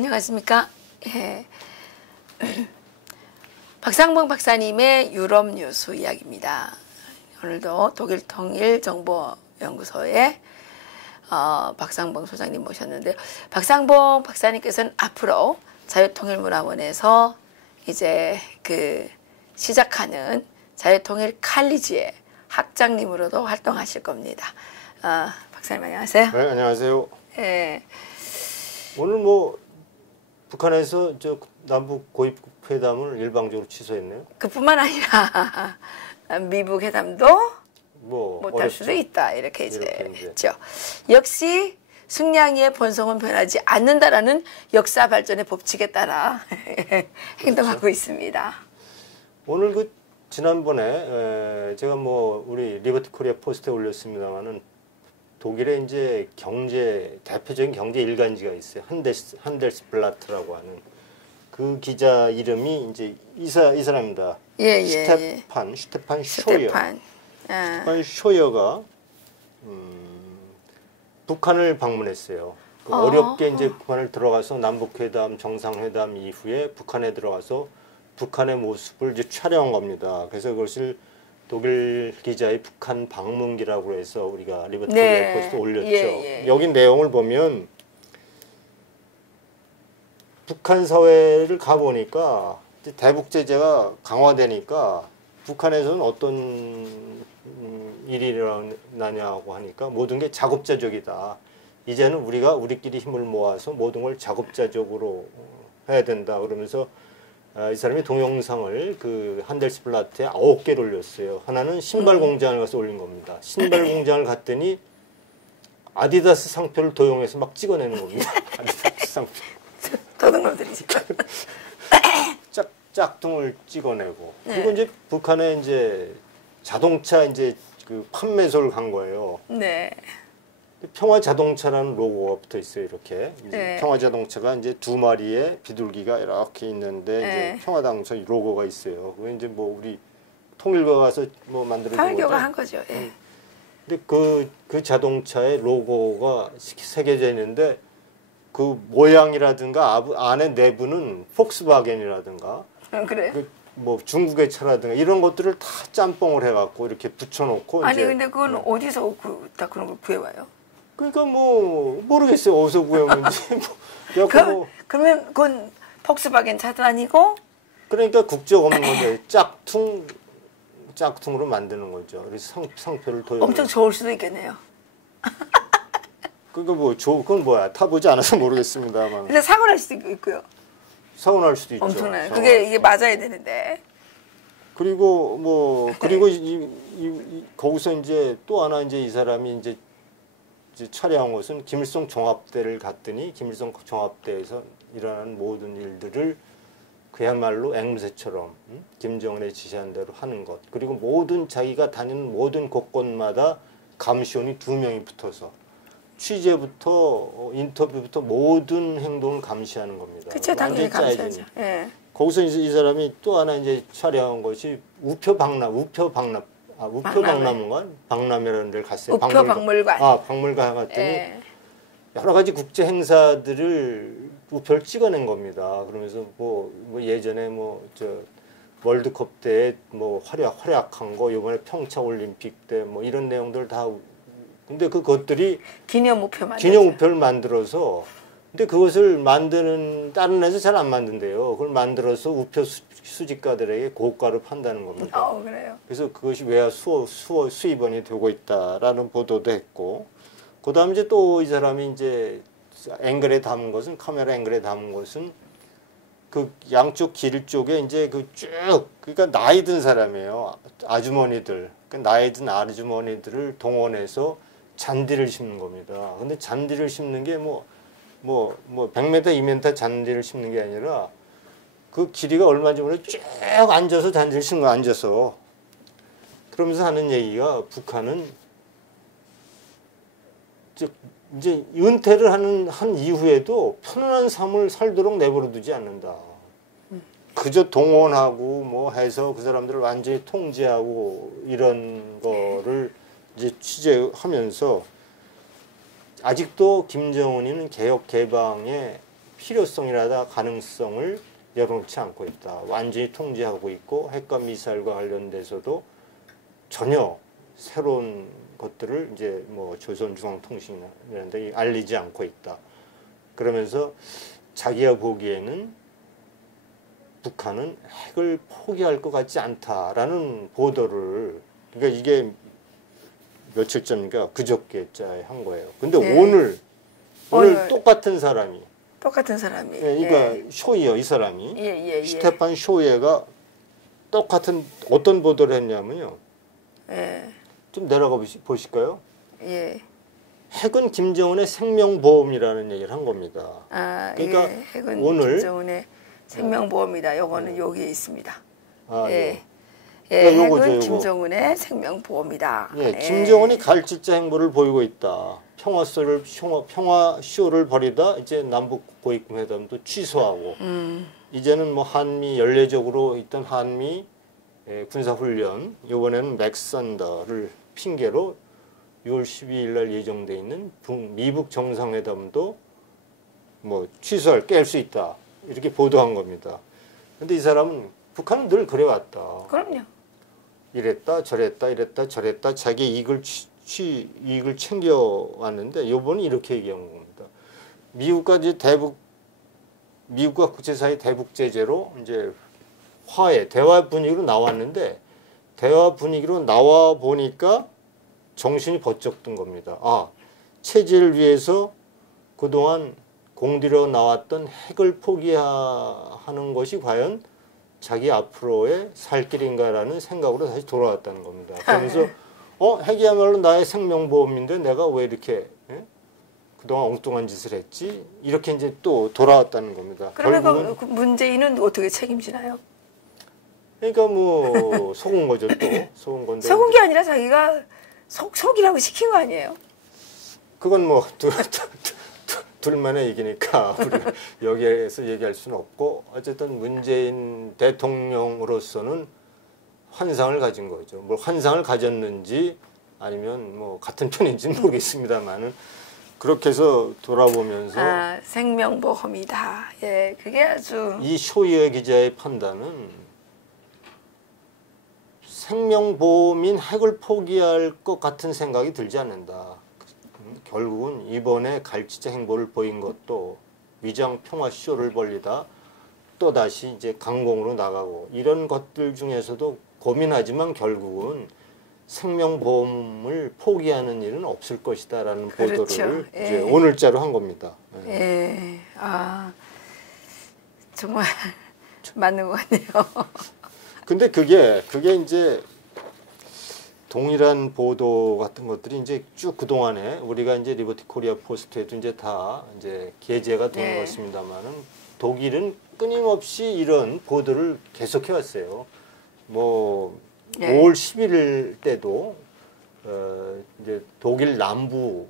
안녕하십니까? 예. 박상봉 박사님의 유럽 뉴스 이야기입니다. 오늘도 독일통일정보연구소의 박상봉 소장님 모셨는데요. 박상봉 박사님께서는 앞으로 자유통일문화원에서 이제 시작하는 자유통일 칼리지의 학장님으로도 활동하실 겁니다. 박사님 안녕하세요. 네, 안녕하세요. 예. 오늘 뭐 북한에서 남북 고입 회담을 일방적으로 취소했네요. 그뿐만 아니라 미북 회담도 못할 수도 있다 이렇게 이제 했죠. 역시 승량이의 본성은 변하지 않는다라는 역사 발전의 법칙에 따라 행동하고 있습니다. 오늘 지난번에 제가 우리 리버티 코리아 포스트에 올렸습니다만은 독일의 이제 대표적인 경제 일간지가 있어요. 한델스블라트라고 하는 그 기자 이름이 이제 이 사람입니다. 슈테판 쇼이어. 슈테판 쇼이어가 북한을 방문했어요. 어렵게 이제 북한을 들어가서 남북회담, 정상회담 이후에 북한에 들어가서 북한의 모습을 이제 촬영한 겁니다. 그래서 그것을 독일 기자의 북한 방문기라고 해서 우리가 리버티 코리아 포스트에 올렸죠. 여기 내용을 보면 북한 사회를 가보니까 대북 제재가 강화되니까 북한에서는 어떤 일이 일어나냐고 하니까 모든 게 자급자족이다. 이제는 우리가 우리끼리 힘을 모아서 모든 걸 자급자족으로 해야 된다. 그러면서 이 사람이 동영상을 한델스블라트에 9개를 올렸어요. 하나는 신발 공장을 가서 올린 겁니다. 신발 공장을 갔더니 아디다스 상표를 도용해서 막 찍어내는 겁니다. 아디다스 상표. 도둑놈들이지. 짝퉁을 찍어내고. 그리고 이제 북한에 이제 자동차 판매소를 간 거예요. 네. 평화자동차라는 로고가 붙어 있어요. 이렇게 평화자동차가 이제 2마리의 비둘기가 이렇게 있는데 이제 평화자동차 로고가 있어요. 그게 이제 우리 통일부가 가서 만들어준 거죠. 통일부가 한 거죠. 예. 근데 그 자동차의 로고가 새겨져 있는데 그 모양이라든가 안에 내부는 폭스바겐이라든가 그래요? 중국의 차라든가 이런 것들을 다 짬뽕을 해갖고 이렇게 붙여놓고. 아니 근데 그건 어디서 다 그런 걸 구해와요? 그러니까 모르겠어요. 어디서 구해오는지. 그러면 그건 폭스바겐 차도 아니고? 그러니까 국적 없는 거죠. 짝퉁으로 만드는 거죠. 그래서 상표를 도용. 엄청 좋을 수도 있겠네요. 그건 뭐야? 타보지 않아서 모르겠습니다. 근데 사고 날 수도 있고요. 사고 날 수도 있죠. 엄청나요. 이게 맞아야 되는데. 그리고 거기서 이제 또 하나 이제 이 사람이 이제 촬영한 것은 김일성 종합대를 갔더니 김일성 종합대에서 일어나는 모든 일들을 그야말로 앵무새처럼 김정은의 지시한 대로 하는 것. 그리고 자기가 다니는 모든 곳곳마다 감시원이 2명이 붙어서 취재부터 인터뷰부터 모든 행동을 감시하는 겁니다. 그쵸, 당연히 감시하죠. 예. 거기서 이제 이 사람이 또 하나 이제 촬영한 것이 우표박람회인가? 박람회라는 데를 갔어요. 우표박물관. 박물관 갔더니 여러 가지 국제 행사들을 우표를 찍어낸 겁니다. 그러면서 예전에 월드컵 때 활약한 거, 이번에 평창 올림픽 때 이런 내용들 다. 근데 그것들이 기념우표를 만들어서, 근데 그것을 만드는 다른 데서 잘 안 만든대요. 그걸 만들어서 우표 수집가들에게 고가로 판다는 겁니다. 그래요. 그래서 그것이 외화 수입원이 되고 있다라는 보도도 했고, 그다음 이제 또 이 사람이 이제 카메라 앵글에 담은 것은 그 양쪽 길 쪽에 이제 그러니까 나이 든 사람이에요. 아주머니들, 나이 든 아주머니들을 동원해서 잔디를 심는 겁니다. 근데 잔디를 심는 게 100m, 2m 잔디를 심는 게 아니라 그 길이가 얼마인지 모르겠 쭉 앉아서 잔디를 심는 거 앉아서. 그러면서 하는 얘기가 북한은 이제 은퇴를 한 이후에도 편안한 삶을 살도록 내버려 두지 않는다. 그저 동원하고 해서 그 사람들을 완전히 통제하고 이런 거를 이제 취재하면서 아직도 김정은이는 개혁 개방에 필요성이라다 가능성을 열어놓지 않고 있다. 완전히 통제하고 있고 핵과 미사일과 관련돼서도 전혀 새로운 것들을 이제 뭐 조선중앙통신이라는데 알리지 않고 있다. 그러면서 자기가 보기에는 북한은 핵을 포기할 것 같지 않다라는 보도를, 그러니까 이게 며칠 전인가 그저께자에 한 거예요. 근데 오늘 똑같은 사람이 그러니까 쇼이어 이 사람이 스테판 쇼이어가 똑같은 어떤 보도를 했냐면요. 좀 내려가 보실까요? 핵은 김정은의 생명보험이라는 얘기를 한 겁니다. 그러니까 핵은 오늘 김정은의 생명보험이다. 요거는 여기에 있습니다. 그러니까 핵은 요거죠, 김정은의 생명보험이다. 김정은이 갈짓자 행보를 보이고 있다. 평화쇼를 벌이다 이제 남북 고위급 회담도 취소하고 이제는 뭐 한미 연례적으로 있던 한미 군사훈련 이번에는 맥산더를 핑계로 6월 12일 날 예정돼 있는 미북 정상회담도 뭐 깰 수 있다 이렇게 보도한 겁니다. 근데 이 사람은 북한은 늘 그래왔다. 그럼요. 이랬다 저랬다 이랬다 저랬다 자기 이익을 챙겨왔는데 이번은 이렇게 얘기한 겁니다. 미국과 국제사회 대북 제재로 이제 대화 분위기로 나왔는데 대화 분위기로 나와 보니까 정신이 번쩍 든 겁니다. 체제를 위해서 그동안 공들여 나왔던 핵을 포기하는 것이 과연 자기 앞으로의 살 길인가라는 생각으로 다시 돌아왔다는 겁니다. 그러면서 핵이야말로 나의 생명보험인데 내가 왜 이렇게 그동안 엉뚱한 짓을 했지? 이렇게 이제 또 돌아왔다는 겁니다. 그러면 그 문재인은 어떻게 책임지나요? 그러니까 뭐 속은 거죠 또. 속은 건데. 속은 게 아니라 자기가 속이라고 시킨 거 아니에요? 그건 뭐 둘만의 얘기니까 우리가 여기에서 얘기할 수는 없고 어쨌든 문재인 대통령으로서는 환상을 가진 거죠. 뭐 환상을 가졌는지 아니면 뭐 같은 편인지는 모르겠습니다만은 그렇게 해서 돌아보면서 생명보험이다. 그게 아주 이 쇼이어 기자의 판단은 생명보험인 핵을 포기할 것 같은 생각이 들지 않는다. 결국은 이번에 갈치자 행보를 보인 것도 위장 평화 쇼를 벌리다 또다시 이제 강공으로 나가고 이런 것들 중에서도 고민하지만 결국은 생명보험을 포기하는 일은 없을 것이다라는 그렇죠. 보도를 이제 오늘자로 한 겁니다. 정말 맞는 것 같네요. 근데 그게 이제 동일한 보도 같은 것들이 이제 쭉 그동안에 우리가 이제 리버티 코리아 포스트에도 이제 다 이제 게재가 된 것입니다만은 독일은 끊임없이 이런 보도를 계속해 왔어요. 뭐 5월 11일 때도 이제 독일 남부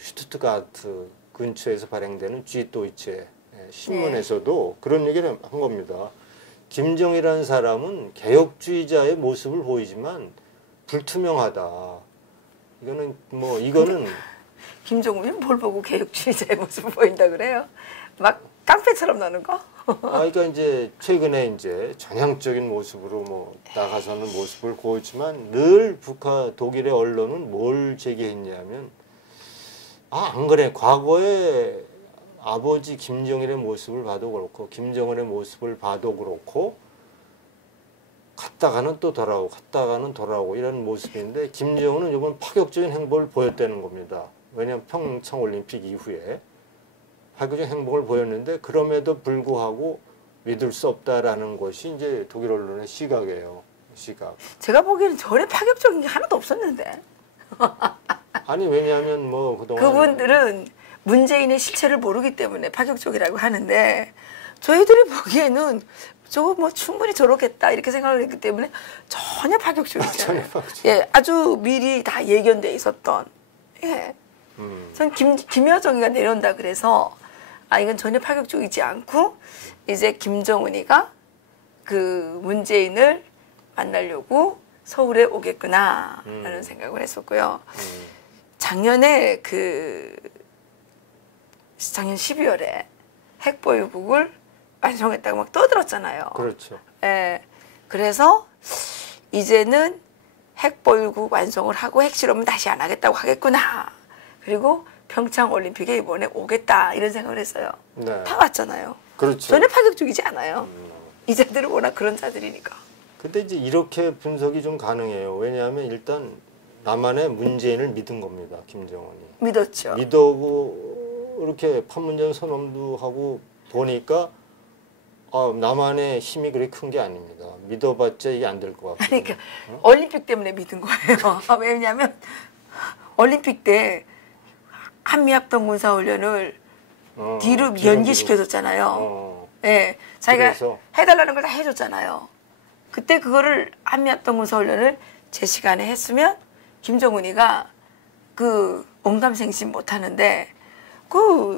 슈투트가르트 근처에서 발행되는 쥐도이체 신문에서도 그런 얘기를 한 겁니다. 김정일이라는 사람은 개혁주의자의 모습을 보이지만 불투명하다. 이거는 김정은이 뭘 보고 개혁주의자의 모습을 보인다 그래요? 막 깡패처럼 나는 거? 그러니까 이제 최근에 이제 전향적인 모습으로 뭐 나가서는 모습을 보였지만 늘 독일의 언론은 뭘 제기했냐면 안 그래 과거에 아버지 김정일의 모습을 봐도 그렇고 김정은의 모습을 봐도 그렇고 갔다가는 또 돌아오고 갔다가는 돌아오고 이런 모습인데 김정은은 이번 파격적인 행보를 보였다는 겁니다. 왜냐하면 평창올림픽 이후에 파격적인 행보를 보였는데 그럼에도 불구하고 믿을 수 없다라는 것이 이제 독일 언론의 시각이에요. 시각. 제가 보기에는 전에 파격적인 게 하나도 없었는데. 아니 왜냐하면 뭐 그동안 그분들은 문재인의 실체를 모르기 때문에 파격적이라고 하는데 저희들이 보기에는 저거 뭐 충분히 저렇겠다 이렇게 생각을 했기 때문에 전혀 파격적이잖아요. 아주 미리 다 예견돼 있었던. 전 김여정이가 내려온다 그래서 이건 전혀 파격적이지 않고 이제 김정은이가 그 문재인을 만나려고 서울에 오겠구나라는 생각을 했었고요. 작년 12월에 핵보유국을 완성했다고 막 떠들었잖아요. 그렇죠. 예. 그래서 이제는 핵보유국 완성을 하고 핵실험은 다시 안 하겠다고 하겠구나. 그리고 평창 올림픽에 이번에 오겠다 이런 생각을 했어요. 네. 다 왔잖아요. 그렇죠. 전혀 파격적이지 않아요. 이 자들은 워낙 그런 자들이니까. 근데 이제 이렇게 분석이 좀 가능해요. 왜냐하면 일단 남한의 문재인을 믿은 겁니다. 김정은이. 믿었죠. 믿어고 이렇게 판문점 선언도 하고 보니까 남한의 힘이 그렇게 큰 게 아닙니다. 믿어봤자 이게 안 될 것 같고. 그러니까 올림픽 때문에 믿은 거예요. 왜냐하면 올림픽 때 한미합동 군사훈련을 뒤로 연기시켜줬잖아요. 예, 자기가 그래서. 해달라는 걸 다 해줬잖아요. 그때 그거를 한미합동 군사훈련을 제 시간에 했으면 김정은이가 그 언감생심 못하는데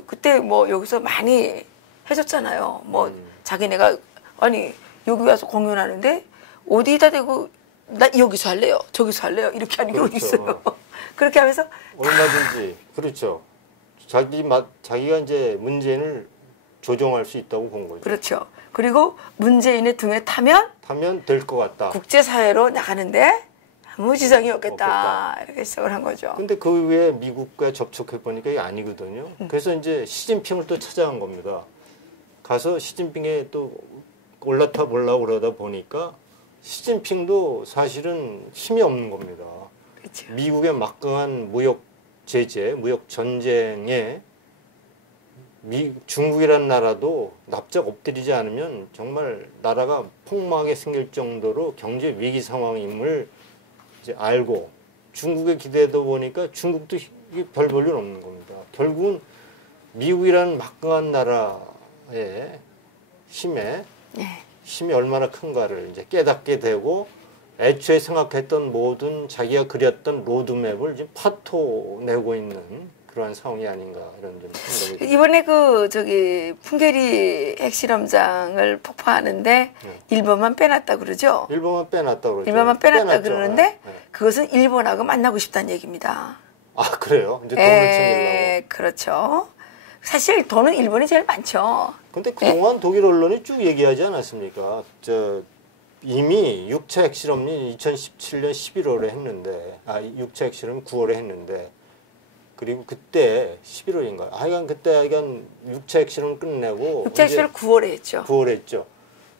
그때 뭐 여기서 많이 해줬잖아요. 뭐 자기네가 아니 여기 와서 공연하는데 어디다 대고 나 여기서 할래요, 저기서 할래요 이렇게 하는 게 어디 있어요. 그렇게 하면서 얼마든지 그렇죠. 자기가 이제 문재인을 조종할 수 있다고 본 거죠. 그렇죠. 그리고 문재인의 등에 타면 될 것 같다. 국제사회로 나가는데 아무 지장이 없겠다. 이렇게 시작을 한 거죠. 근데 그 후에 미국과 접촉해 보니까 이게 아니거든요. 그래서 이제 시진핑을 또 찾아간 겁니다. 가서 시진핑에 또 올라타 보려고 그러다 보니까 시진핑도 사실은 힘이 없는 겁니다. 그렇죠. 미국의 막강한 무역 제재, 무역 전쟁에 중국이라는 나라도 납작 엎드리지 않으면 정말 나라가 폭망하게 생길 정도로 경제 위기 상황임을 이제 알고 중국에 기대다 보니까 중국도 별 볼 일 없는 겁니다. 결국은 미국이라는 막강한 나라의 힘이 얼마나 큰가를 이제 깨닫게 되고 애초에 생각했던 모든 자기가 그렸던 로드맵을 지금 파토내고 있는 그러한 상황이 아닌가 이런 좀 생각이 듭니다. 이번에 풍계리 핵실험장을 폭파하는데 일본만 빼놨다 그러죠? 일본만 빼놨다 그러죠. 일본만 빼놨다 빼놨죠. 그러는데 그것은 일본하고 만나고 싶다는 얘기입니다. 아 그래요? 이제 돈을 챙기려고. 그렇죠. 사실 돈은 일본이 제일 많죠. 근데 그동안 독일 언론이 쭉 얘기하지 않았습니까? 이미 6차 핵실험이 2017년 11월에 했는데 6차 핵실험 9월에 했는데 그리고 그때 11월인가? 하여간 그때 6차 핵실험을 끝내고 6차 핵실험을 9월에 했죠. 9월에 했죠.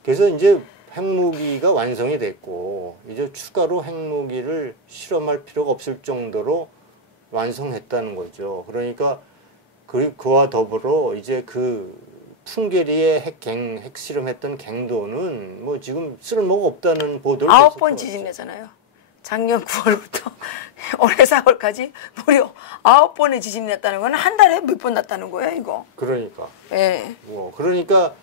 그래서 이제 핵무기가 완성이 됐고 이제 추가로 핵무기를 실험할 필요가 없을 정도로 완성했다는 거죠. 그러니까 그리고 그와 더불어 이제 풍계리에 핵실험했던 갱도는 뭐 지금 쓸모가 없다는 보도를 9번 지진내잖아요. 작년 9월부터 올해 4월까지 무려 9번의 지진이 났다는 건 한 달에 몇 번 났다는 거예요, 이거. 그러니까. 예. 그러니까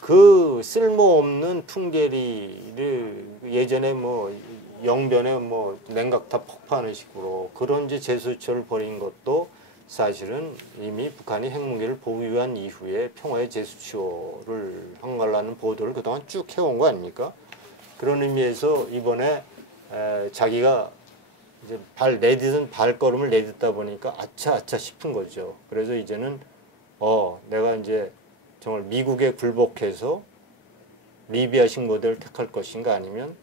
그 쓸모없는 풍계리를 예전에 뭐 영변에 뭐 냉각탑 폭파하는 식으로 그런 이제 제수처를 벌인 것도 사실은 이미 북한이 핵무기를 보유한 이후에 평화의 제수처를 한 거라는 보도를 그동안 쭉 해온 거 아닙니까? 그런 의미에서 이번에 자기가 이제 내딛은 발걸음을 내딛다 보니까 아차 싶은 거죠. 그래서 이제는 내가 이제 정말 미국에 굴복해서 리비아식 모델을 택할 것인가 아니면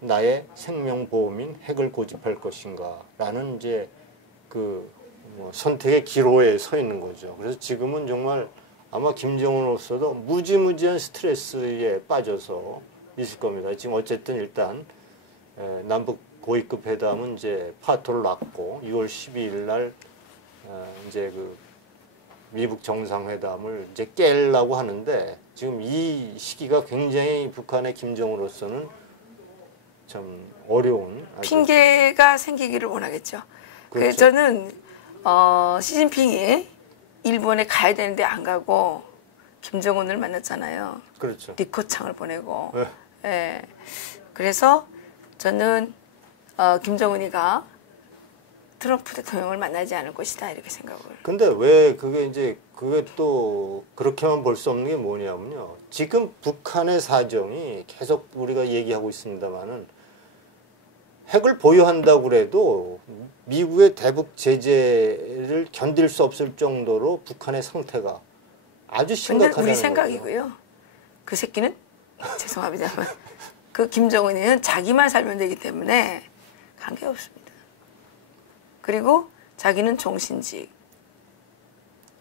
나의 생명보험인 핵을 고집할 것인가라는 이제 선택의 기로에 서 있는 거죠. 그래서 지금은 정말 아마 김정은으로서도 무지무지한 스트레스에 빠져서 있을 겁니다. 지금 어쨌든 일단 남북 고위급 회담은 이제 파토를 놨고 6월 12일 날 이제 미북 정상회담을 이제 깨려고 하는데 지금 이 시기가 굉장히 북한의 김정은으로서는 참 어려운 핑계가 생기기를 원하겠죠. 그렇죠. 그래서 저는 시진핑이 일본에 가야 되는데 안 가고 김정은을 만났잖아요. 그렇죠. 리커창을 보내고. 네. 예. 그래서 저는 김정은이가 트럼프 대통령을 만나지 않을 것이다 이렇게 생각을. 근데 왜 그게 또 그렇게만 볼 수 없는 게 뭐냐면요. 지금 북한의 사정이 계속 우리가 얘기하고 있습니다만은 핵을 보유한다고 그래도 미국의 대북 제재를 견딜 수 없을 정도로 북한의 상태가 아주 근데 심각하다는 우리 거죠. 생각이고요. 그 새끼는 죄송합니다만 그 김정은이는 자기만 살면 되기 때문에 관계 없습니다. 그리고 자기는 종신직,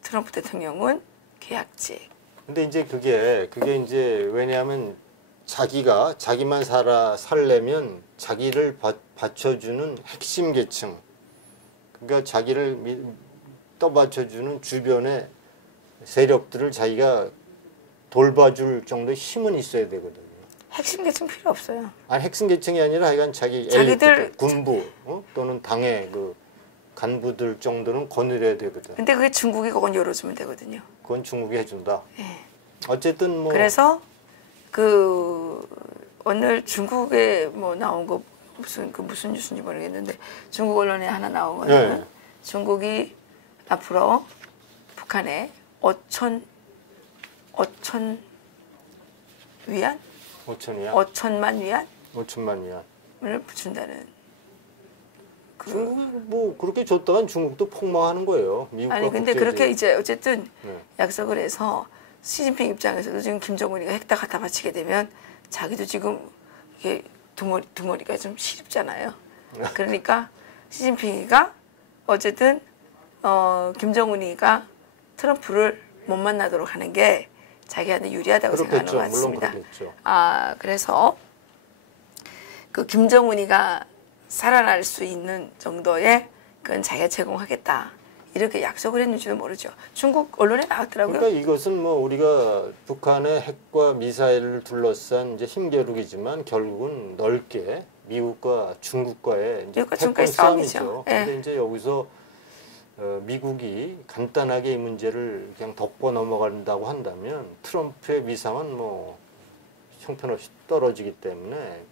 트럼프 대통령은 계약직. 근데 이제 그게 이제 왜냐하면 자기만 살려면 자기를 받쳐주는 핵심 계층, 그러니까 자기를 떠받쳐주는 주변의 세력들을 자기가 돌봐줄 정도의 힘은 있어야 되거든요. 핵심 계층 필요 없어요. 아니 핵심 계층이 아니라 하여간 자기들 군부 또는 당의 그 간부들 정도는 거느려야 되거든. 근데 그게 중국이 그건 열어주면 되거든요. 그건 중국이 해준다. 예. 어쨌든 뭐 그래서 그 오늘 중국에 뭐 나온 거 무슨 뉴스인지 모르겠는데 중국 언론에 하나 나온 거는 네. 중국이 앞으로 북한에 5천 위안? 5천이야. 5천만 위안을 5천만 위안. 준다는. 중국 뭐 그렇게 줬다간 중국도 폭망하는 거예요. 미국과 아니 근데 국제적으로. 그렇게 이제 어쨌든 네. 약속을 해서 시진핑 입장에서도 지금 김정은이가 핵 다 갖다 바치게 되면 자기도 지금 이게 둥어리가 좀 시립잖아요. 그러니까 시진핑이가 어쨌든 김정은이가 트럼프를 못 만나도록 하는 게 자기한테 유리하다고 생각하는 것 그렇겠죠. 물론 같습니다. 그렇겠죠. 그래서 그 김정은이가 살아날 수 있는 정도의 그건 자기가 제공하겠다. 이렇게 약속을 했는지도 모르죠. 중국 언론에 나왔더라고요. 그러니까 이것은 뭐 우리가 북한의 핵과 미사일을 둘러싼 이제 힘겨루기지만 결국은 넓게 미국과 중국과의 이제 미국과 패권 중국과의 싸움이죠. 싸움이죠. 그런데 예. 이제 여기서 미국이 간단하게 이 문제를 그냥 덮고 넘어간다고 한다면 트럼프의 위상은 뭐 형편없이 떨어지기 때문에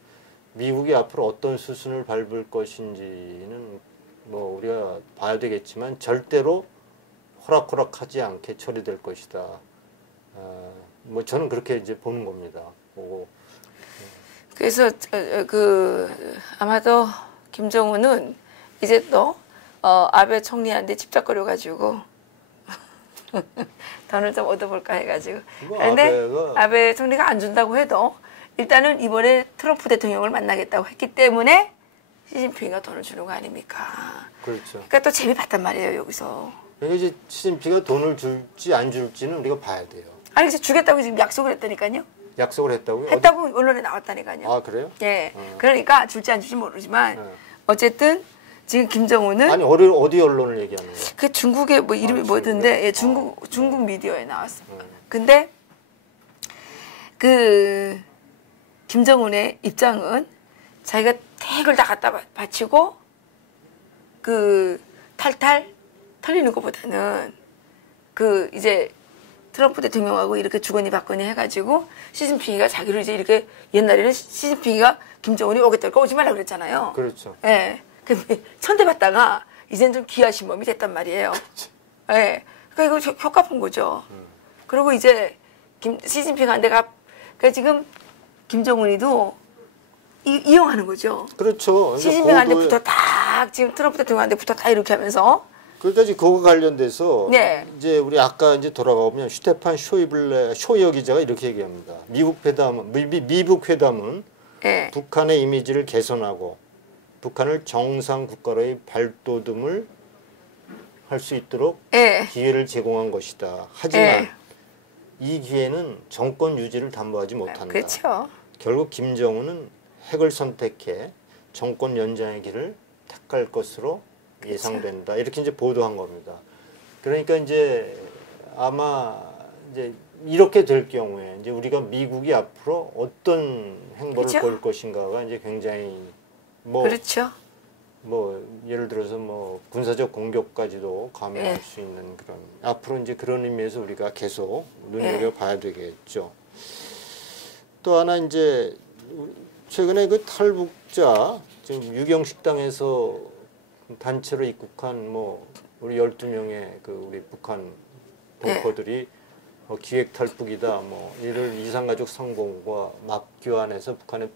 미국이 앞으로 어떤 수순을 밟을 것인지는 뭐 우리가 봐야 되겠지만 절대로 호락호락하지 않게 처리될 것이다. 뭐 저는 그렇게 이제 보는 겁니다. 보고. 그래서 아마도 김정은은 이제 또 아베 총리한테 집착거려 가지고 돈을 좀 얻어볼까 해가지고. 뭐 그런데 아베 총리가 안 준다고 해도 일단은 이번에 트럼프 대통령을 만나겠다고 했기 때문에 시진핑이가 돈을 주는 거 아닙니까? 그렇죠. 그러니까 또 재미 봤단 말이에요 여기서. 그러니까 이제 시진핑이가 돈을 줄지 안 줄지는 우리가 봐야 돼요. 아니 이제 주겠다고 지금 약속을 했다니까요. 약속을 했다고요? 했다고 언론에 나왔다니까요. 아 그래요? 예. 그러니까 줄지 안 줄지 모르지만 네. 어쨌든 지금 김정은은 아니 어디 언론을 얘기하는 거예요? 그 중국의 뭐 이름이 뭐던데 예, 중국 미디어에 나왔습니다. 근데 그 김정은의 입장은 자기가 핵을 다 갖다 바치고 그 탈탈 털리는 것보다는 그 이제 트럼프 대통령하고 이렇게 주거니 받거니 해가지고 시진핑이가 자기를 이제 이렇게 옛날에는 시진핑이가 김정은이 오겠다고 오지 말라 그랬잖아요. 그렇죠. 예. 근데 천대받다가 이제는 좀 귀하신 몸이 됐단 말이에요. 예. 그러니까 이거 효과 본 거죠. 그리고 이제 시진핑한테 그러니까 지금 김정은이도 이용하는 거죠. 그렇죠. 시진핑한테 붙어 딱 지금 트럼프 대통령한테 붙어 딱 이렇게 하면서. 그러니까 그거 관련돼서 네. 이제 우리 아까 이제 돌아가보면 슈테판 쇼이어 기자가 이렇게 얘기합니다. 미국 회담은 예. 북한의 이미지를 개선하고 북한을 정상 국가로의 발돋움을 할 수 있도록 예. 기회를 제공한 것이다. 하지만 예. 이 기회는 정권 유지를 담보하지 못한다. 그렇죠. 결국 김정은은 핵을 선택해 정권 연장의 길을 택할 것으로 예상된다. 이렇게 이제 보도한 겁니다. 그러니까 이제 아마 이제 이렇게 될 경우에 이제 우리가 미국이 앞으로 어떤 행보를 그렇죠. 보일 것인가가 이제 굉장히 뭐 그렇죠. 예를 들어서 뭐 군사적 공격까지도 감행할 예. 수 있는 그런 앞으로 이제 그런 의미에서 우리가 계속 눈여겨 봐야 되겠죠. 또 하나 이제 최근에 그 탈북자 지금 유경식당에서 단체로 입국한 뭐 우리 12명의 그 우리 북한 동포들이 기획 탈북이다, 뭐 이를 이산가족 상봉과 막교환해서 북한에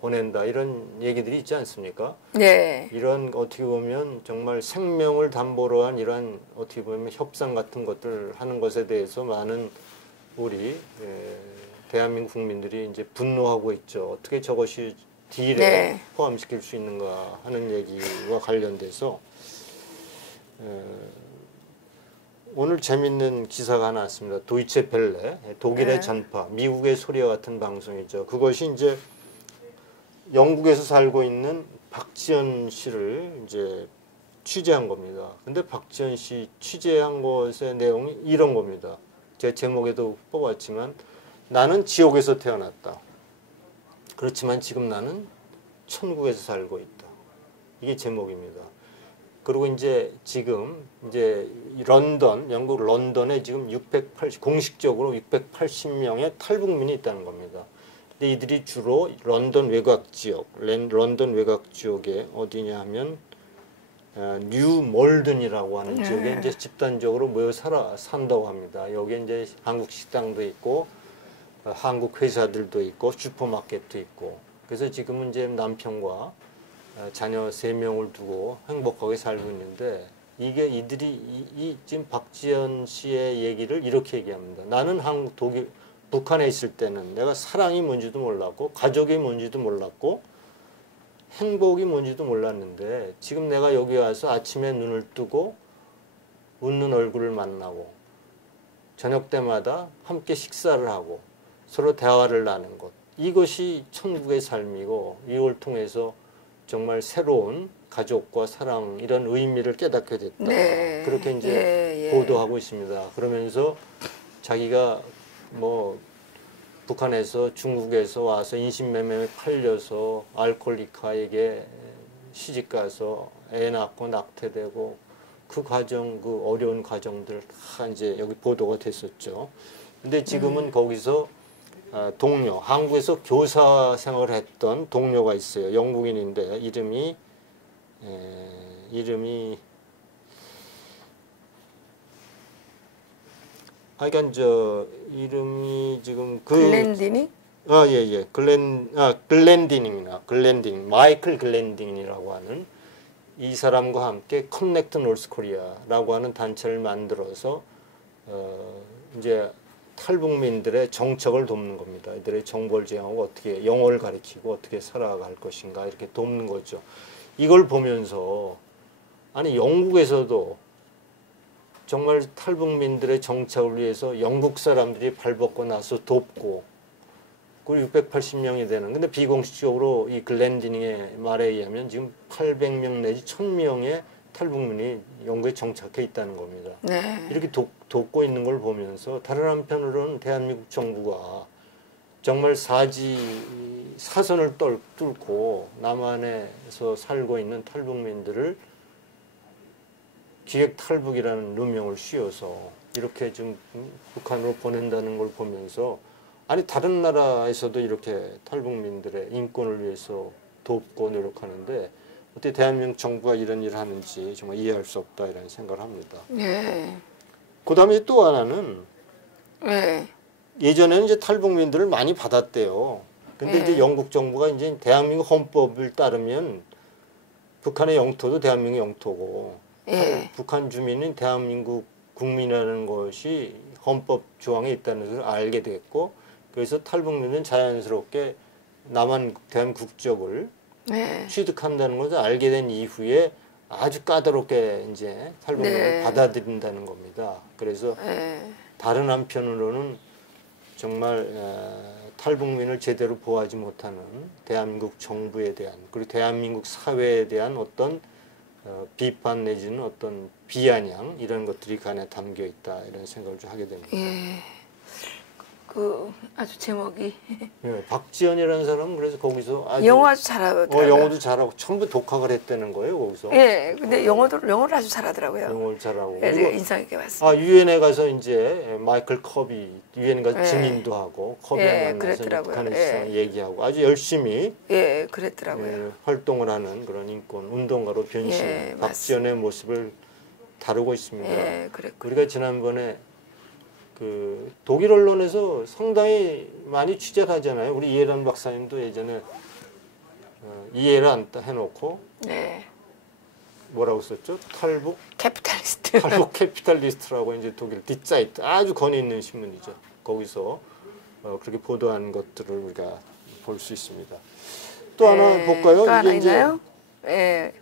보낸다 이런 얘기들이 있지 않습니까? 네. 이런 어떻게 보면 정말 생명을 담보로 한 이런 어떻게 보면 협상 같은 것들 하는 것에 대해서 많은 우리 대한민국 국민들이 이제 분노하고 있죠. 어떻게 저것이 딜에 네. 포함시킬 수 있는가 하는 얘기와 관련돼서 오늘 재밌는 기사가 하나 왔습니다. 도이체 벨레, 독일의 네. 전파, 미국의 소리와 같은 방송이죠. 그것이 이제 영국에서 살고 있는 박지연 씨를 이제 취재한 겁니다. 근데 박지연 씨 취재한 것의 내용이 이런 겁니다. 제 제목에도 뽑았지만 나는 지옥에서 태어났다. 그렇지만 지금 나는 천국에서 살고 있다. 이게 제목입니다. 그리고 이제 지금 이제 런던, 영국 런던에 지금 공식적으로 680명의 탈북민이 있다는 겁니다. 근데 이들이 주로 런던 외곽 지역, 런던 외곽 지역에 어디냐 하면 뉴 몰든이라고 하는 지역에 이제 집단적으로 모여 산다고 합니다. 여기에 이제 한국 식당도 있고 한국 회사들도 있고 슈퍼마켓도 있고 그래서 지금은 이제 남편과 자녀 3명을 두고 행복하게 살고 있는데 이게 이들이 지금 박지연 씨의 얘기를 이렇게 얘기합니다. 나는 북한에 있을 때는 내가 사랑이 뭔지도 몰랐고 가족이 뭔지도 몰랐고 행복이 뭔지도 몰랐는데 지금 내가 여기 와서 아침에 눈을 뜨고 웃는 얼굴을 만나고 저녁 때마다 함께 식사를 하고 서로 대화를 나눈 것 이것이 천국의 삶이고 이걸 통해서 정말 새로운 가족과 사랑 이런 의미를 깨닫게 됐다. 네. 그렇게 이제 보도하고 있습니다. 그러면서 자기가 뭐 북한에서 중국에서 와서 인신매매에 팔려서 알코올리카에게 시집가서 애 낳고 낙태되고 그 과정, 그 어려운 과정들 다 이제 여기 보도가 됐었죠. 근데 지금은 거기서 동료, 한국에서 교사 생활을 했던 동료가 있어요. 영국인인데 이름이 하여간 이름이 지금 글렌디니? 예. 글렌디닝, 마이클 글렌디닝이라고 하는 이 사람과 함께 커넥트 노스 코리아라고 하는 단체를 만들어서 이제 탈북민들의 정착을 돕는 겁니다. 이들의 정보를 제공하고 어떻게 영어를 가르치고 어떻게 살아갈 것인가 이렇게 돕는 거죠. 이걸 보면서 아니 영국에서도 정말 탈북민들의 정착을 위해서 영국 사람들이 발벗고 나서 돕고 그리고 680명이 되는 근데 비공식적으로 이 글렌디닝의 말에 의하면 지금 800명 내지 1000명의 탈북민이 영국에 정착해 있다는 겁니다. 네. 이렇게 돕고 있는 걸 보면서 다른 한편으로는 대한민국 정부가 정말 사선을 뚫고 남한에서 살고 있는 탈북민들을 기획 탈북이라는 누명을 씌워서 이렇게 좀 북한으로 보낸다는 걸 보면서 아니 다른 나라에서도 이렇게 탈북민들의 인권을 위해서 돕고 노력하는데 어떻게 대한민국 정부가 이런 일을 하는지 정말 이해할 수 없다 이런 생각을 합니다. 네. 그다음에 또 하나는 네. 예전에는 이제 탈북민들을 많이 받았대요. 근데 이제 영국 정부가 이제 대한민국 헌법을 따르면 북한의 영토도 대한민국 영토고 북한 주민은 대한민국 국민이라는 것이 헌법 조항에 있다는 것을 알게 됐고 그래서 탈북민은 자연스럽게 대한 국적을 취득한다는 것을 알게 된 이후에 아주 까다롭게 이제 탈북민을 받아들인다는 겁니다. 그래서 다른 한편으로는 정말 탈북민을 제대로 보호하지 못하는 대한민국 정부에 대한 그리고 대한민국 사회에 대한 어떤 비판 내지는 어떤 비아냥 이런 것들이 그 안에 담겨 있다 이런 생각을 좀 하게 됩니다. 그 아주 제목이 박지연이라는 사람은 그래서 거기서 아주 영어 아주 잘하더라고요. 영어도 잘하고 전부 독학을 했다는 거예요 거기서. 근데 영어를 아주 잘하더라고요. 영어를 잘하고. 그리고 인상 깊게 봤어요. 유엔에 가서 이제 마이클 컵이 유엔에 가서 증인도 하고 컵에 만나서 그랬더라고요. 북한에 얘기하고 아주 열심히 그랬더라고요. 활동을 하는 그런 인권 운동가로 변신. 박지연의 모습을 다루고 있습니다. 그랬고. 우리가 지난번에 그 독일 언론에서 상당히 많이 취재를 하잖아요. 우리 이해란 박사님도 예전에 이해란 해놓고 네. 뭐라고 썼죠? 탈북 캐피탈리스트. 탈북 캐피탈리스트라고 이제 독일 뒷사이트 아주 권위 있는 신문이죠. 거기서 그렇게 보도한 것들을 우리가 볼 수 있습니다. 또 하나 볼까요? 또 하나 있나요? 예.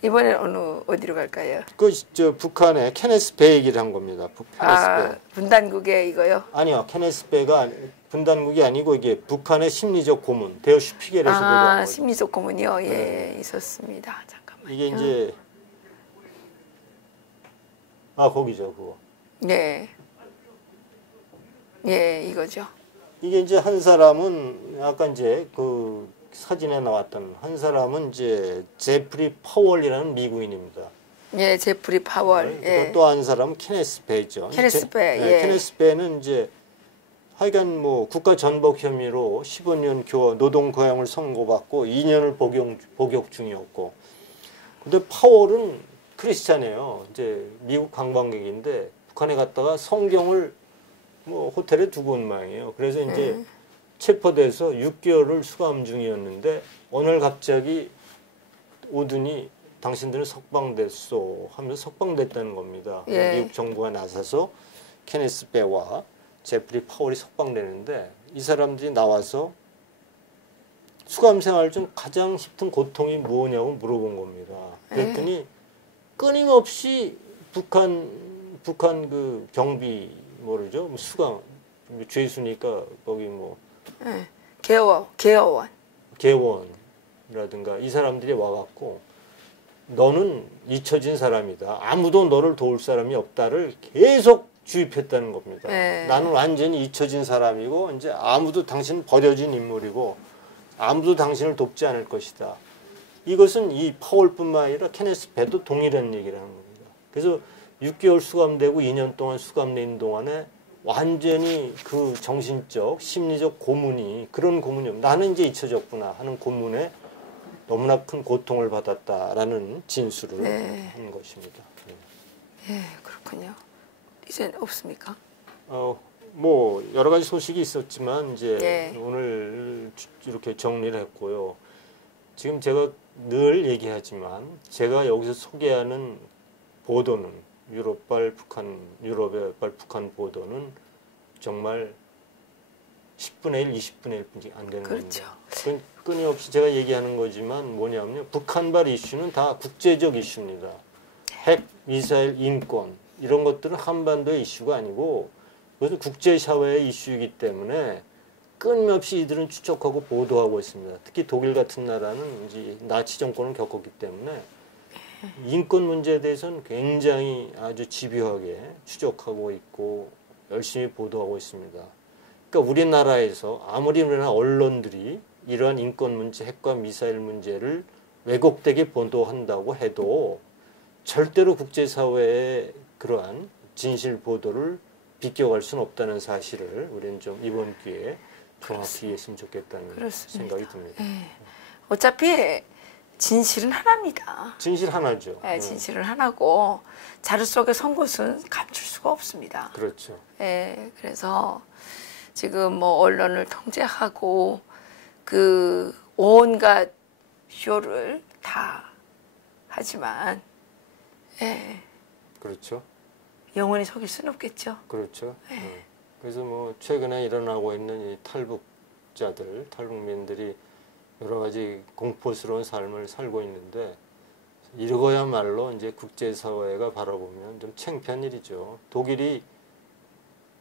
이번엔 어디로 갈까요? 저 북한의 케네스 베 얘기를 한 겁니다. 케네스 베. 분단국의 이거요? 아니요, 케네스 베가 분단국이 아니고 이게 북한의 심리적 고문, 데어 슈피겔에서 보도한 거죠. 심리적 고문이요? 예, 있었습니다. 잠깐만요. 이게 이제 거기죠, 그거. 네. 예, 이거죠. 이게 이제 한 사람은 아까 이제 그 사진에 나왔던 한 사람은 이제 제프리 파월이라는 미국인입니다. 예, 제프리 파월. 예. 또 한 사람은 케네스 베죠. 케네스 베. 예. 케네스 베는 이제 하여간 뭐 국가 전복 혐의로 15년 노동 교양을 선고받고 2년을 복역 중이었고, 근데 파월은 크리스찬이에요. 이제 미국 관광객인데 북한에 갔다가 성경을 뭐 호텔에 두고 온 모양이에요. 그래서 이제 체포돼서 6개월을 수감 중이었는데 오늘 갑자기 오더니 당신들은 석방됐소 하면서 석방됐다는 겁니다. 예. 미국 정부가 나서서 케네스 베와 제프리 파월이 석방되는데 이 사람들이 나와서 수감 생활 중 가장 힘든 고통이 뭐냐고 물어본 겁니다. 그랬더니 끊임없이 북한 그 경비 모르죠? 수감 죄수니까 거기 뭐 개원이라든가 이 사람들이 와갖고 너는 잊혀진 사람이다. 아무도 너를 도울 사람이 없다를 계속 주입했다는 겁니다. 나는 완전히 잊혀진 사람이고 이제 아무도 당신은 버려진 인물이고 아무도 당신을 돕지 않을 것이다. 이것은 이 파월뿐만 아니라 케네스 베도 동일한 얘기를 하는 겁니다. 그래서 6개월 수감되고 2년 동안 수감된 동안에 완전히 그 정신적, 심리적 고문이 그런 고문이 나는 이제 잊혀졌구나 하는 고문에 너무나 큰 고통을 받았다라는 진술을 한 것입니다. 예, 그렇군요. 이제 없습니까? 뭐 여러 가지 소식이 있었지만 이제 오늘 이렇게 정리를 했고요. 지금 제가 늘 얘기하지만 제가 여기서 소개하는 보도는 유럽발 북한 보도는 정말 10분의 1, 20분의 1뿐이 안 되는 그렇죠. 겁니다. 끊임없이 제가 얘기하는 거지만 뭐냐면요. 북한발 이슈는 다 국제적 이슈입니다. 핵, 미사일, 인권 이런 것들은 한반도의 이슈가 아니고 그것은 국제사회의 이슈이기 때문에 끊임없이 이들은 추적하고 보도하고 있습니다. 특히 독일 같은 나라는 이제 나치 정권을 겪었기 때문에 인권 문제에 대해서는 굉장히 아주 집요하게 추적하고 있고 열심히 보도하고 있습니다. 그러니까 우리나라에서 아무리 우리나라 언론들이 이러한 인권 문제, 핵과 미사일 문제를 왜곡되게 보도한다고 해도 절대로 국제사회의 그러한 진실 보도를 비껴갈 수는 없다는 사실을 우리는 좀 이번 기회에 정확히 이해했으면 좋겠다는 그렇습니다. 생각이 듭니다. 어차피 진실은 하나입니다. 진실 하나죠. 네, 진실은 하나고 자루 속에 선 것은 감출 수가 없습니다. 그렇죠. 네, 그래서 지금 뭐 언론을 통제하고 그 온갖 쇼를 다 하지만 그렇죠. 영원히 속일 수는 없겠죠. 그렇죠. 그래서 뭐 최근에 일어나고 있는 이 탈북민들이 여러 가지 공포스러운 삶을 살고 있는데 이러고야말로 이제 국제사회가 바라보면 좀 창피한 일이죠. 독일이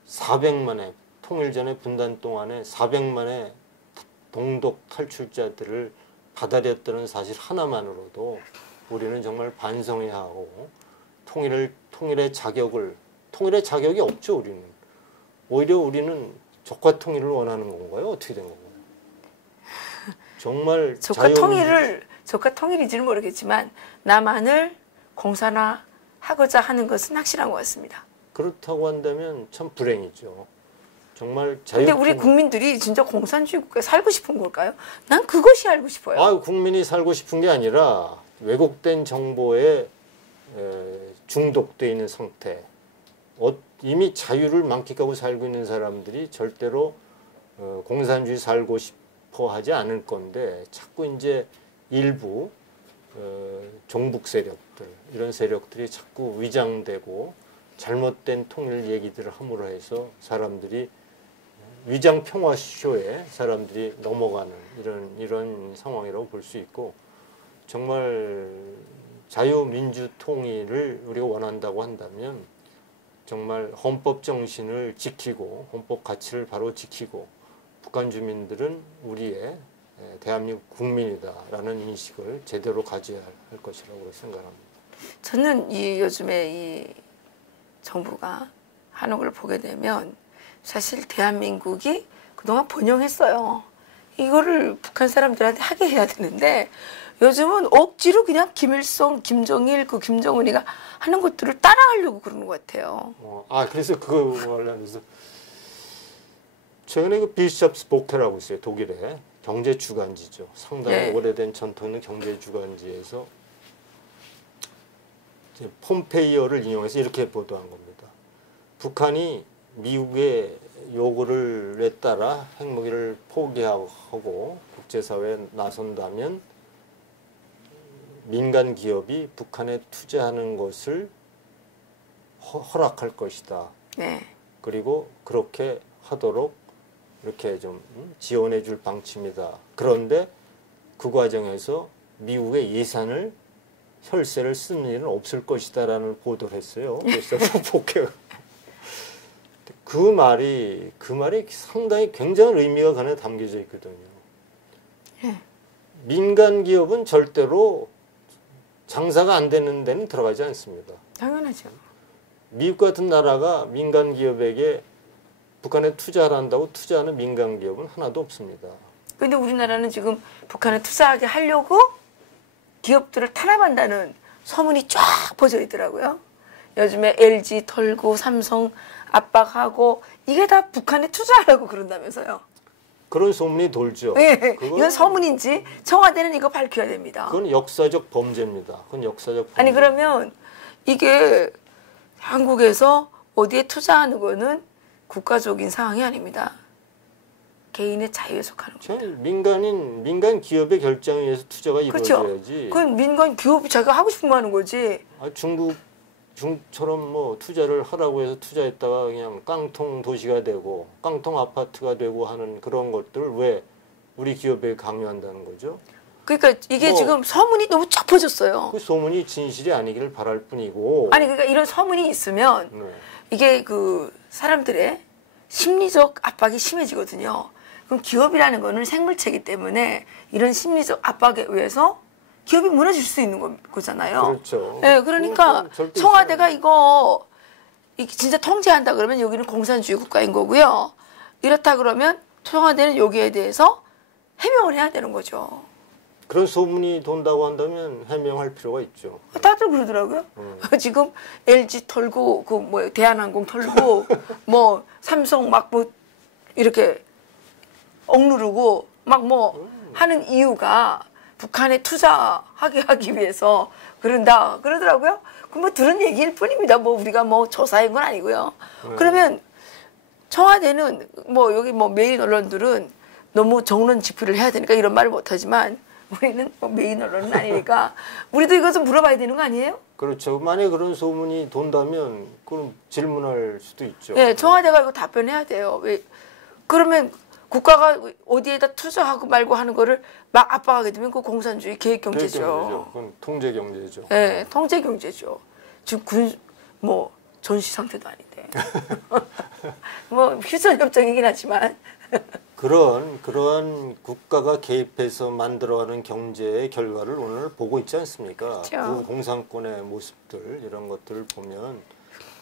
400만의 통일 전에 분단 동안에 400만의 동독 탈출자들을 받아들였다는 사실 하나만으로도 우리는 정말 반성해야 하고 통일의 자격이 없죠. 우리는 오히려 우리는 적과 통일을 원하는 건가요? 어떻게 된 건가요? 정말 적과 통일인지는 모르겠지만 남한을 공산화하고자 하는 것은 확실한 것 같습니다. 그렇다고 한다면 참 불행이죠. 정말 근데 우리 국민들이 진짜 공산주의 국가에 살고 싶은 걸까요? 난 그것이 알고 싶어요. 국민이 살고 싶은 게 아니라 왜곡된 정보에 중독돼 있는 상태. 이미 자유를 만끽하고 살고 있는 사람들이 절대로 공산주의 살고 싶어 하지 않을 건데 자꾸 이제 일부 종북 세력들 이런 세력들이 자꾸 위장되고 잘못된 통일 얘기들을 함으로 해서 사람들이 위장 평화 쇼에 사람들이 넘어가는 이런 상황이라고 볼 수 있고 정말 자유민주 통일을 우리가 원한다고 한다면 정말 헌법 정신을 지키고 헌법 가치를 바로 지키고 북한 주민들은 우리의 대한민국 국민이다라는 인식을 제대로 가져야 할 것이라고 생각합니다. 저는 요즘에 이 정부가 하는 걸 보게 되면 사실 대한민국이 그동안 번영했어요. 이거를 북한 사람들한테 하게 해야 되는데 요즘은 억지로 그냥 김일성, 김정일, 김정은이가 하는 것들을 따라하려고 그러는 것 같아요. 그래서 그거 관련해서 최근에 그 비숍스 보케라고 있어요. 독일에 경제 주간지죠. 상당히 네. 오래된 전통 있는 경제 주간지에서 폼페이어를 인용해서 이렇게 보도한 겁니다. 북한이 미국의 요구를 따라 핵무기를 포기하고 국제사회에 나선다면 민간 기업이 북한에 투자하는 것을 허락할 것이다. 네. 그리고 그렇게 하도록 이렇게 좀 지원해 줄 방침이다. 그런데 그 과정에서 미국의 예산을 혈세를 쓰는 일은 없을 것이다라는 보도를 했어요. 그래서 복해요. 그 말이 상당히 굉장한 의미가 그 안에 담겨져 있거든요. 민간 기업은 절대로 장사가 안 되는 데는 들어가지 않습니다. 당연하죠. 미국 같은 나라가 민간 기업에게 북한에 투자를 한다고 투자하는 민간 기업은 하나도 없습니다. 그런데 우리나라는 지금 북한에 투자하게 하려고 기업들을 탄압한다는 소문이 쫙 퍼져 있더라고요. 요즘에 LG 털고 삼성 압박하고 이게 다 북한에 투자하라고 그런다면서요. 그런 소문이 돌죠. 네, 이건 소문인지 청와대는 이거 밝혀야 됩니다. 그건 역사적 범죄입니다. 그건 역사적 범죄. 아니 그러면 이게 한국에서 어디에 투자하는 거는 국가적인 사항이 아닙니다. 개인의 자유에 속하는 겁니다. 민간 기업의 결정에 의해서 투자가 그렇죠. 이루어져야지. 그건 민간 기업이 자기가 하고 싶은 거 하는 거지. 중처럼 뭐 투자를 하라고 해서 투자했다가 그냥 깡통 도시가 되고 깡통 아파트가 되고 하는 그런 것들을 왜 우리 기업에 강요한다는 거죠? 그러니까 이게 지금 소문이 너무 쫙 퍼졌어요. 그 소문이 진실이 아니기를 바랄 뿐이고. 아니 그러니까 이런 소문이 있으면 네. 이게 그 사람들의 심리적 압박이 심해지거든요. 그럼 기업이라는 거는 생물체이기 때문에 이런 심리적 압박에 의해서 기업이 무너질 수 있는 거잖아요. 그렇죠. 네, 그러니까 청와대가 이거 진짜 통제한다 그러면 여기는 공산주의 국가인 거고요. 이렇다 그러면 청와대는 여기에 대해서 해명을 해야 되는 거죠. 그런 소문이 돈다고 한다면 해명할 필요가 있죠. 다들 그러더라고요. 지금 LG 털고 대한항공 털고 뭐 삼성 막 뭐 이렇게 억누르고 막 뭐 하는 이유가 북한에 투자하게 하기 위해서 그런다 그러더라고요. 그 뭐 들은 얘기일 뿐입니다. 뭐 우리가 뭐 조사한 건 아니고요. 그러면 청와대는 뭐 여기 뭐 메인 언론들은 너무 정론 집필을 해야 되니까 이런 말을 못하지만 우리는 뭐 메인 언론은 아니니까 우리도 이거 좀 물어봐야 되는 거 아니에요? 그렇죠. 만약에 그런 소문이 돈다면 그럼 질문할 수도 있죠. 네, 청와대가 이거 답변해야 돼요. 왜 그러면 국가가 어디에다 투자하고 말고 하는 거를 막 압박하게 되면 그 공산주의 계획 경제죠. 그건 통제 경제죠. 네, 통제 경제죠. 지금 뭐 전시 상태도 아닌데. 뭐 휴전 협정이긴 하지만. 그러한 국가가 개입해서 만들어가는 경제의 결과를 오늘 보고 있지 않습니까? 그렇죠. 그 공산권의 모습들 이런 것들을 보면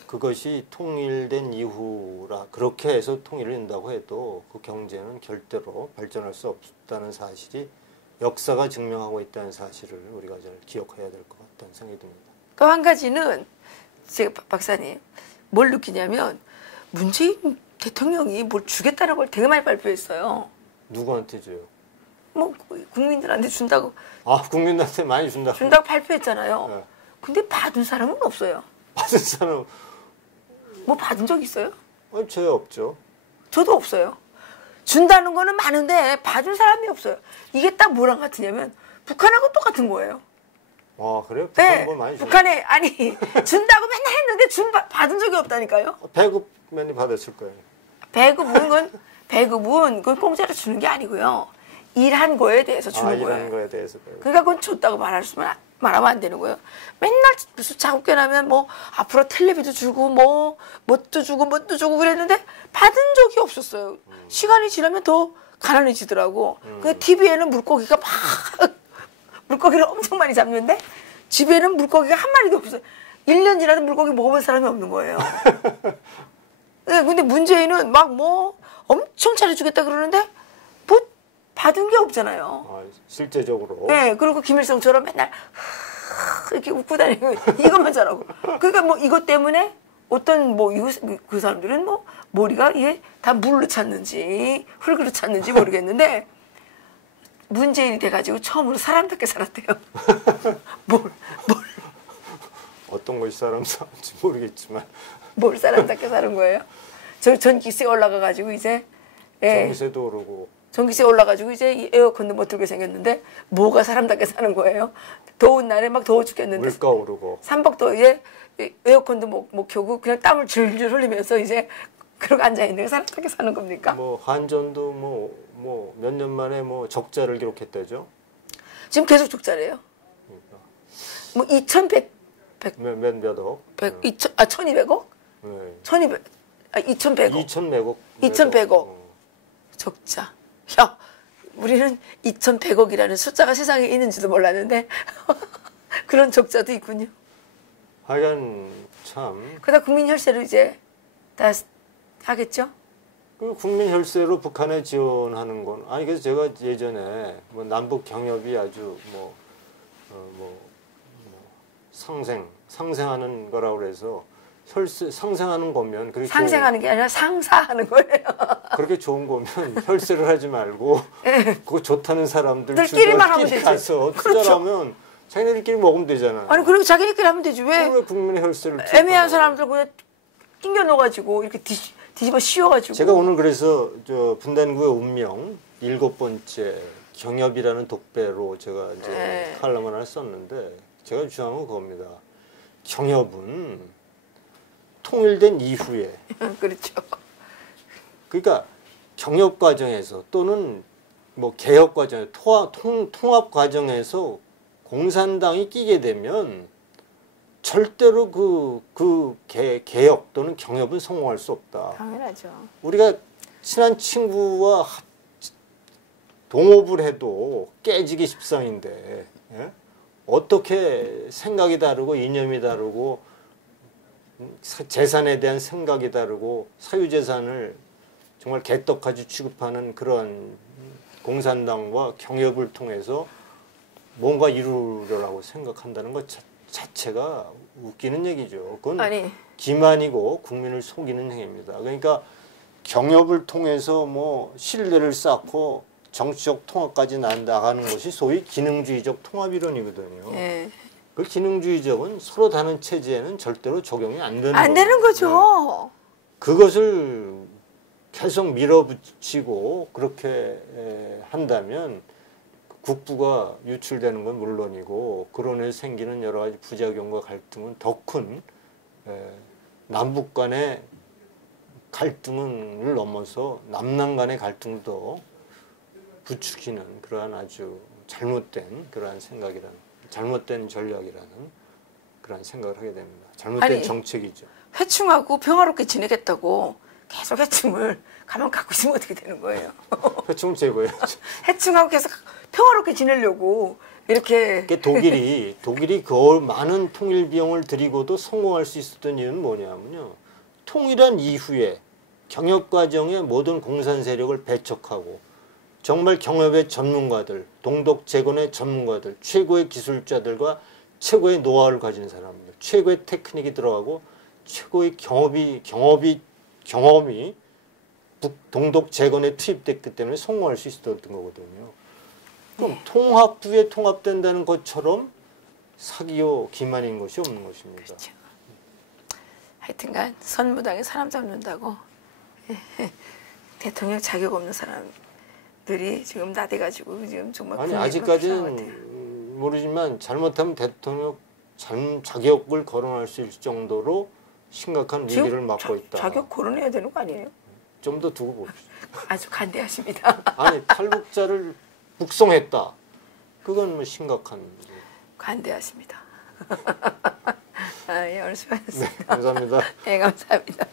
그것이 통일된 이후라 그렇게 해서 통일을 한다고 해도 그 경제는 절대로 발전할 수 없다는 사실이 역사가 증명하고 있다는 사실을 우리가 잘 기억해야 될 것 같다는 생각이 듭니다. 또 한 가지는 제가 박사님 뭘 느끼냐면 문재인 대통령이 뭘 주겠다는 걸 되게 많이 발표했어요. 누구한테 줘요? 뭐 국민들한테 준다고 국민들한테 많이 준다고 발표했잖아요. 네. 근데 받은 사람은 없어요. 받은 사람 뭐 받은 적 있어요? 저희 없죠. 저도 없어요. 준다는 거는 많은데 받은 사람이 없어요. 이게 딱 뭐랑 같으냐면 북한하고 똑같은 거예요. 아 그래요? 북한 네, 뭐 많이 북한에 아니 준다고 맨날 했는데 받은 적이 없다니까요. 배급 많이 받았을 거예요. 배급은 그건 공짜로 주는 게 아니고요. 일한 거에 대해서 주는 거예요. 일한 거에 대해서. 그러니까 그건 줬다고 말하면 안 되는 거예요. 맨날 무슨 작업계 나면 뭐 앞으로 텔레비도 주고 뭐 뭣도 주고 그랬는데 받은 적이 없었어요. 시간이 지나면 더 가난해지더라고. 그 TV에는 물고기가 막 물고기를 엄청 많이 잡는데 집에는 물고기가 한 마리도 없어요. 1년 지나도 물고기 먹어본 사람이 없는 거예요. 네, 근데 문재인은 막 뭐 엄청 잘해주겠다 그러는데 뭐 받은 게 없잖아요. 실제적으로. 네, 그리고 김일성처럼 맨날 이렇게 웃고 다니고 이것만 잘하고. 그러니까 뭐 이것 때문에 어떤 뭐 그 사람들은 뭐 머리가 이게 다 물로 찼는지 흙으로 찼는지 모르겠는데 문재인이 돼가지고 처음으로 사람답게 살았대요. 어떤 것이 사람답지 모르겠지만. 뭘 사람답게 사는 거예요? 저 전기세 올라가가지고 이제 전기세도 오르고. 전기세 올라가지고 이제 에어컨도 못 틀게 생겼는데 뭐가 사람답게 사는 거예요? 더운 날에 막 더워 죽겠는데 물가 오르고. 삼박도에 에어컨도 못 켜고 그냥 땀을 줄줄 흘리면서 이제 그러고 앉아 있는 게 사람답게 사는 겁니까? 뭐 한전도 뭐 몇 년 만에 뭐 적자를 기록했다죠. 지금 계속 적자래요. 그러니까. 뭐 2,100 몇억. 1,200억? 네. 2,100억. 2,100억. 2,100억. 적자. 야, 우리는 2,100억이라는 숫자가 세상에 있는지도 몰랐는데 그런 적자도 있군요. 하여간 참. 그러다 국민 혈세로 이제 다 하겠죠? 그 국민 혈세로 북한에 지원하는 건 그래서 제가 예전에 뭐 남북 경협이 아주 상생하는 거라고 그래서 혈세 상생하는 거면 그렇게 상생하는 게 아니라 상사하는 거예요. 그렇게 좋은 거면 혈세를 하지 말고 그거 좋다는 사람들 들끼리만 하면 되지. 가서 투자하면 자기네들끼리 먹으면 되잖아요. 아니 그리고 자기네끼리 하면 되지 왜 국민의 혈세를 애매한 사람들 그냥 낑겨 넣어가지고 이렇게 뒤집어 씌워가지고. 제가 오늘 그래서 분단국의 운명 7번째 경협이라는 독배로 제가 이제 칼럼을 하나 썼는데 제가 주장한 건 그겁니다. 경협은 통일된 이후에 그렇죠. 그러니까 경협 과정에서 또는 뭐 개혁 과정에서 통합 과정에서 공산당이 끼게 되면 절대로 그 개혁 또는 경협은 성공할 수 없다. 당연하죠. 우리가 친한 친구와 동업을 해도 깨지기 십상인데 어떻게 생각이 다르고 이념이 다르고 재산에 대한 생각이 다르고 사유재산을 정말 개떡같이 취급하는 그런 공산당과 경협을 통해서 뭔가 이루려고 생각한다는 것 자체가 웃기는 얘기죠. 그건 기만이고 국민을 속이는 행위입니다. 그러니까 경협을 통해서 뭐 신뢰를 쌓고 정치적 통합까지 나가는 것이 소위 기능주의적 통합이론이거든요. 그 기능주의적은 서로 다른 체제에는 절대로 적용이 안 되는 거죠. 그것을 계속 밀어붙이고 그렇게 한다면 국부가 유출되는 건 물론이고 그로 인해 생기는 여러 가지 부작용과 갈등은 더 큰 남북 간의 갈등을 넘어서 남남 간의 갈등을 더 부추기는 그러한 아주 잘못된 그러한 생각이라는 잘못된 전략이라는 그러한 생각을 하게 됩니다. 잘못된 정책이죠. 회충하고 평화롭게 지내겠다고 계속 회충을 가만 갖고 있으면 어떻게 되는 거예요? 회충을 제거해야죠. 회충하고 계속 평화롭게 지내려고 이렇게. 독일이 그 많은 통일 비용을 들이고도 성공할 수 있었던 이유는 뭐냐면요. 통일한 이후에 경협 과정에 모든 공산 세력을 배척하고 정말 경협의 전문가들, 동독 재건의 전문가들, 최고의 기술자들과 최고의 노하우를 가진 사람들, 최고의 테크닉이 들어가고 최고의 경험이 동독 재건에 투입됐기 때문에 성공할 수 있었던 거거든요. 그럼 통합 후에 통합된다는 것처럼 사기요 기만인 것이 없는 것입니다. 그렇죠. 하여튼간 선무당에 사람 잡는다고 대통령 자격 없는 사람들이 지금 나대가지고 지금 정말 아니 국민을 불쌍한 것 같아요. 아직까지는 모르지만 잘못하면 대통령 자격을 거론할 수 있을 정도로 심각한 지금 위기를 맞고 있다. 자격 거론해야 되는 거 아니에요? 좀 더 두고 봅시다. 아주 간대하십니다. 아니 탈북자를 북송했다. 그건 뭐 심각한 문제. 간대하십니다. 아, 예, 오늘 수고하셨습니다. 네, 감사합니다. 네, 감사합니다.